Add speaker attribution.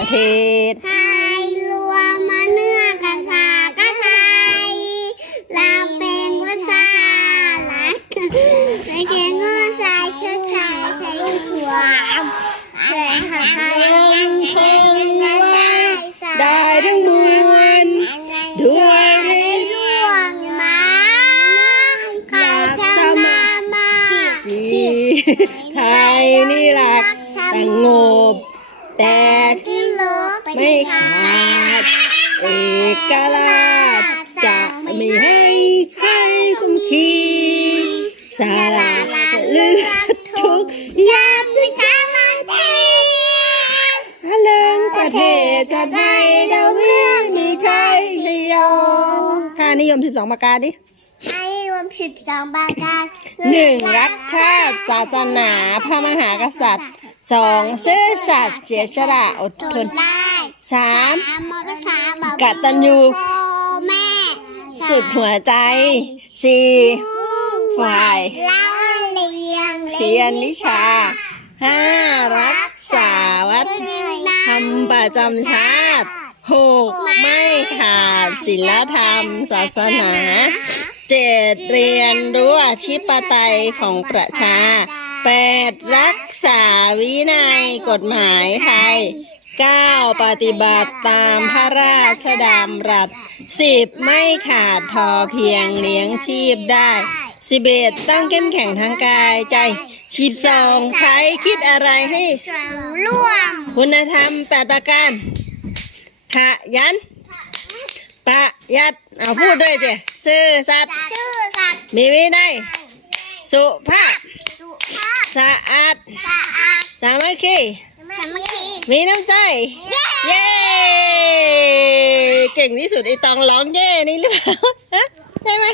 Speaker 1: ประเทศ
Speaker 2: ไทยรวมมาเนื้อกับสากไทยเราเป็นภาษาลักในเขียนเงื่อสายชุดไทยใช้ถั่วแต่หากใครเล่นเพลงได้
Speaker 1: ได้ทั้งมวลด้วย
Speaker 2: ให้ร่วงมาใครจะมามา
Speaker 1: ที่ไทยนี่รักสงบ แต่
Speaker 2: ที่ลบ
Speaker 1: ไม่ขาดเอกราชจะไม่ให้ใครคุมขีสาระเลือดทุกยามด้วยชาวันเองเลิงประเทศจะได้ดาวเรืองมีใครชโยค่านิยม12ประการดิ
Speaker 2: ให้รว มสิบสองประการ
Speaker 1: หนึ่งรักชาติศาสนาพระมหากษัตริย์สองซื่อสัตย์เสียสละอดทนสามกตัญญู
Speaker 2: แม่
Speaker 1: สุดหัวใจสี่ฝ่าย
Speaker 2: เล่าเรียง
Speaker 1: เรียนวิชาห้ารักษาวัฒนธรรมประจำชาติหกไม่ขาดศีลธรรมศาสนา เจ็ดเรียนรู้อธิปไตยของประชาแปดรักษาวินัยกฎหมายไทยเก้าปฏิบัติตามพระราชดำรัสสิบไม่ขาดพอเพียงเลี้ยงชีพได้สิบเอ็ดต้องเข้มแข็งทางกายใจสิบสองใช้คิดอะไรให้
Speaker 2: ร่วม
Speaker 1: คุณธรรมแปดประการขยัน ประหยัดเอาพูดด้วยเจ้ซื่อสัตย์
Speaker 2: ซื่อสัตย์
Speaker 1: มีวินัยสุภาพ
Speaker 2: สุภาพ
Speaker 1: สะอาด
Speaker 2: สะอาด
Speaker 1: สามัคคี
Speaker 2: สามัคคี
Speaker 1: มีน้ำใจ
Speaker 2: เย้
Speaker 1: เย้เก่งที่สุดไอตองร้องเย้นี่หรือเปล่า ฮะ ใช่ไหม